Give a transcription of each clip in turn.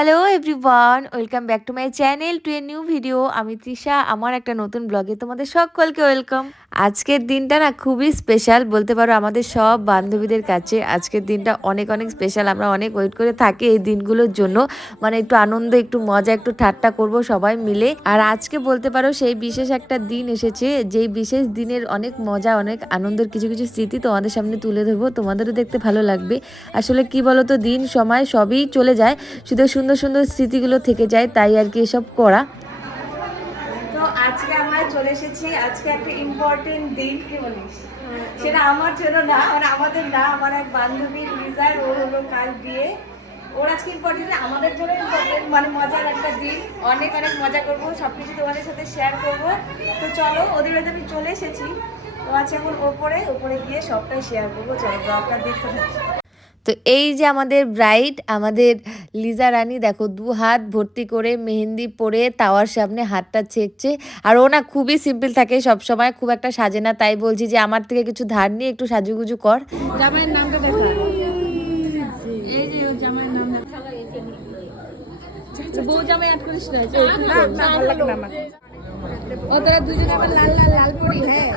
Hello everyone, welcome back to my channel to a new video. আমি তৃষা, আমার একটা নতুন ব্লগে তোমাদের সকলকে ওয়েলকাম। আজকের দিনটা না খুবই স্পেশাল বলতে পারো আমাদের সব বান্ধবীদের কাছে। আজকের দিনটা অনেক অনেক স্পেশাল, আমরা অনেক ওয়েট করে থাকি এই দিনগুলোর জন্য। মানে একটু আনন্দ, একটু মজা, একটু ঠাট্টা করব সবাই মিলে। আর আজকে বলতে পারো সেই বিশেষ একটা দিন এসেছে, যেই বিশেষ দিনের অনেক মজা, অনেক আনন্দের কিছু কিছু স্মৃতি তোমাদের সামনে তুলে ধরবো, তোমাদেরও দেখতে ভালো লাগবে। আসলে কি বলতো, দিন সময় সবই চলে যায়, শুধু সুন্দর সুন্দর স্মৃতিগুলো থেকে যায়, তাই আর কি এসব করা। তো আজকে আমরা চলে এসেছি, আজকে একটা ইম্পর্টেন্ট দিন, কি বলিস? সেটা আমার জন্য না, মানে আমাদের না, আমার এক বান্ধবী লিজার, ওর হলো কাল বিয়ে। ওর আজকে ইম্পর্টেন্ট, আমাদের জন্য ইম্পর্টেন্ট, মানে মজার একটা দিন। অনেক অনেক মজা করবো, সবকিছু তোমাদের সাথে শেয়ার করবো। তো চলো, ওদের বাড়িতে আমি চলে এসেছি। তো আছে এখন ওপরে গিয়ে সবটাই শেয়ার করবো। চলো ব্লগটা দেখতে থাকি। তো এই যে আমাদের ব্রাইড, আমাদের লিজা রানী, দেখো 2 হাত ভর্তি করে মেহেন্দি পরে তাওয়ার সামনে হাতটা ছেঁকছে। আর ও না খুবই সিম্পল থাকে সব সময়, খুব একটা সাজে না, তাই বলছি যে আমার থেকে কিছু ধার নিয়ে একটু সাজুগুজু কর। জামাইয়ের নামটা দেখা, এই যে ওর জামাইয়ের নাম দেখা, বউ জামাই অ্যাড করিস না, না ভালো লাগে না আমার। ও তোরা দুজনে আবার লাল লাল লাল পরি, হ্যাঁ।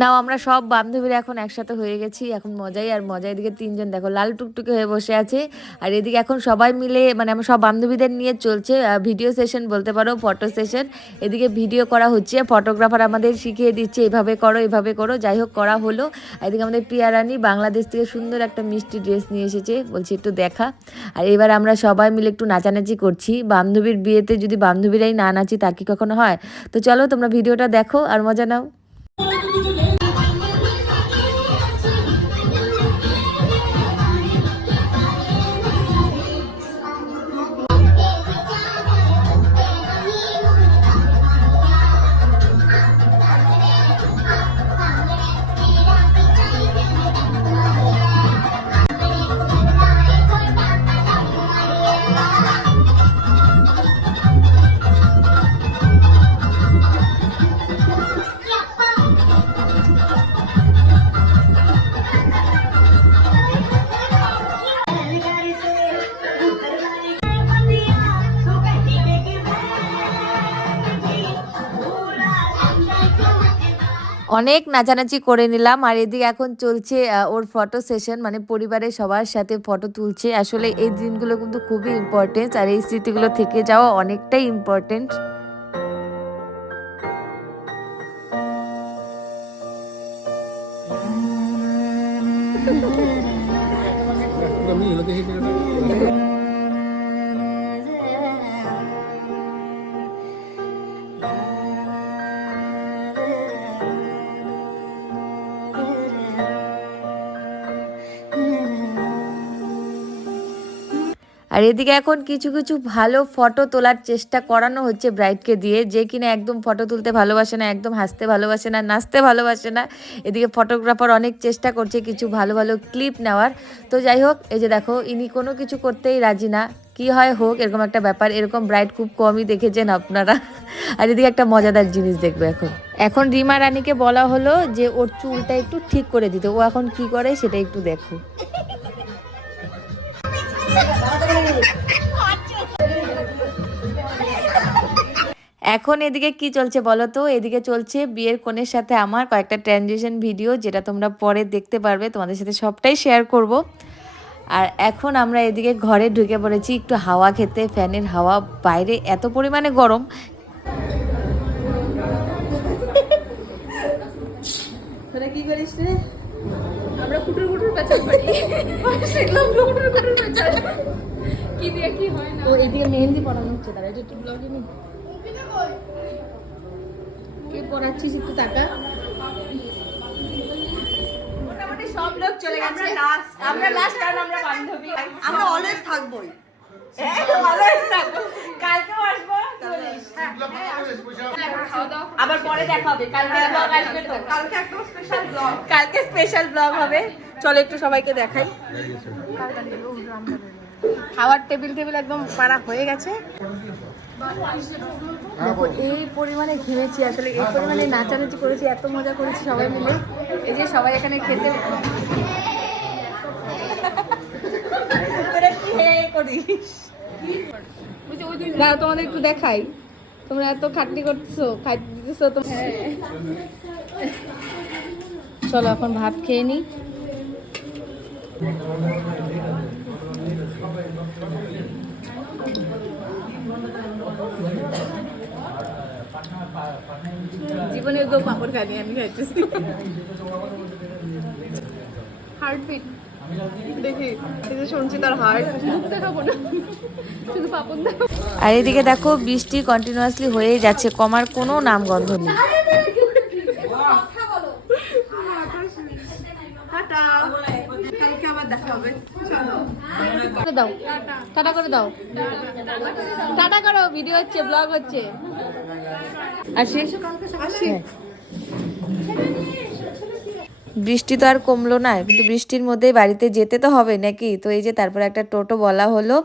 নাও আমরা সব বান্ধবীরা এখন একসাথে হয়ে গেছি, এখন মজাই আর মজা। এদিকে 3 জন দেখো লাল টুকটুকে হয়ে বসে আছে। আর এদিকে এখন সবাই মিলে, মানে আমরা সব বান্ধবীদের নিয়ে চলছে ভিডিও সেশন বলতে পারো, ফটো সেশন। এদিকে ভিডিও করা হচ্ছে, ফটোগ্রাফার আমাদের শিখিয়ে দিচ্ছে এভাবে করো এভাবে করো, যাই হোক করা হলো। এদিকে আমাদের প্রিয়া রানী বাংলাদেশ থেকে সুন্দর একটা মিষ্টি ড্রেস নিয়ে এসেছে, বলছি একটু দেখা। আর এবার আমরা সবাই মিলে একটু নাচানাচি করছি। বান্ধবীর বিয়েতে যদি বান্ধবীরাই না নাচি তা কি কখনো হয়? তো চলো তোমরা ভিডিওটা দেখো আর মজা নাও। অনেক নাচানাচি করে নিলাম। আর এদিকে এখন চলছে ওর ফটো সেশন, মানে পরিবারের সবার সাথে ফটো তুলছে। আসলে এই দিনগুলো কিন্তু খুবই ইম্পর্টেন্ট, আর এই স্মৃতিগুলো থেকে যাওয়া অনেকটাই ইম্পর্টেন্ট। আর এদিকে এখন কিছু কিছু ভালো ফটো তোলার চেষ্টা করানো হচ্ছে ব্রাইডকে দিয়ে, যে কিনা একদম ফটো তুলতে ভালোবাসে না, একদম হাসতে ভালোবাসে না, নাচতে ভালোবাসে না। এদিকে ফটোগ্রাফার অনেক চেষ্টা করছে কিছু ভালো ভালো ক্লিপ নেওয়ার। তো যাই হোক, এই যে দেখো ইনি কোনো কিছু করতেই রাজি না, কি হয় হোক, এরকম একটা ব্যাপার। এরকম ব্রাইড খুব কমই দেখেছেন আপনারা। আর এদিকে একটা মজাদার জিনিস দেখবে। এখন রিমা রানীকে বলা হলো যে ওর চুলটা একটু ঠিক করে দিতে, ও এখন কি করে সেটা একটু দেখো। এখন এদিকে কি চলছে বলো তো? এদিকে চলছে বিয়ের কনের সাথে আমার কয়েকটা ট্রানজিশন ভিডিও, যেটা তোমরা পরে দেখতে পারবে, তোমাদের সাথে সবটাই শেয়ার করব। আর এখন আমরা এদিকে ঘরে ঢুকে পড়েছি একটু হাওয়া খেতে, ফ্যানের হাওয়া। বাইরে এত পরিমাণে গরম। কি করিস রে? আমরা কুটুর কুটুর পেঁচাল পারি, শিখলাম কুটুর কুটুর পেঁচাল কি দিয়ে কি হয় না। ও এদিকে মেহেন্দি পড়ানো হচ্ছে, তারা এটা একটু ব্লগে নি কে পড়াচ্ছিস একটু টাকা। মোটামুটি সব লোক চলে গেছে, আমরা লাস্ট, কারণ আমরা বান্ধবী, আমরা অলওয়েজ থাকবোই। কালকেও আসবো, আবার পরে দেখা হবে। কালকে ব্লগ আসবে, তো কালকে একটা স্পেশাল ব্লগ, কালকে স্পেশাল ব্লগ হবে। চলো একটু সবাইকে দেখাই। খাওয়ার টেবিল একদম পাড়া হয়ে গেছে। দেখো এই পরিমাণে ঘেমেছি, আসলে এই পরিমাণে নাচানাচি করেছি, এত মজা করেছি সবাই মিলে। এই যে সবাই এখানে খেতে পারিস। দাঁড়াও তোমাদের একটু দেখাই, তোমরা এত খাটনি করতেছো, খাইতে দিতেছো তো। চলো এখন ভাত খেয়ে নি। জীবনে কেউ পাপড় খাইনি, আমি খাইতেছি। হার্টবিট দেখি, এই যে শুনছি তার হার্ট, দেখাবো না, শুধু পাপড় দেখাবো। আর এদিকে দেখো বৃষ্টি কন্টিনিউয়াসলি হয়েই যাচ্ছে, কমার কোনো নাম গন্ধ নেই। টাটা, কালকে আবার দেখা হবে। করে দাও, টাটা করে দাও, টাটা করো, ভিডিও হচ্ছে, ব্লগ হচ্ছে। আসি। হ্যাঁ। বৃষ্টি তো আর কমলো না, কিন্তু বৃষ্টির মধ্যেই বাড়িতে যেতে তো হবে নাকি। তো এই যে তারপর একটা টোটো বলা হলো,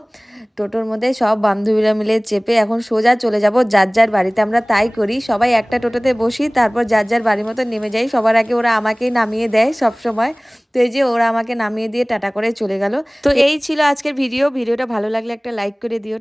টোটোর মধ্যে সব বান্ধবীরা মিলে চেপে এখন সোজা চলে যাব যার যার বাড়িতে। আমরা তাই করি, সবাই একটা টোটোতে বসি, তারপর যার যার বাড়ির মতো নেমে যাই। সবার আগে ওরা আমাকেই নামিয়ে দেয় সব সময়। তো এই যে ওরা আমাকে নামিয়ে দিয়ে টাটা করে চলে গেল। তো এই ছিল আজকের ভিডিওটা ভালো লাগলে একটা লাইক করে দিও।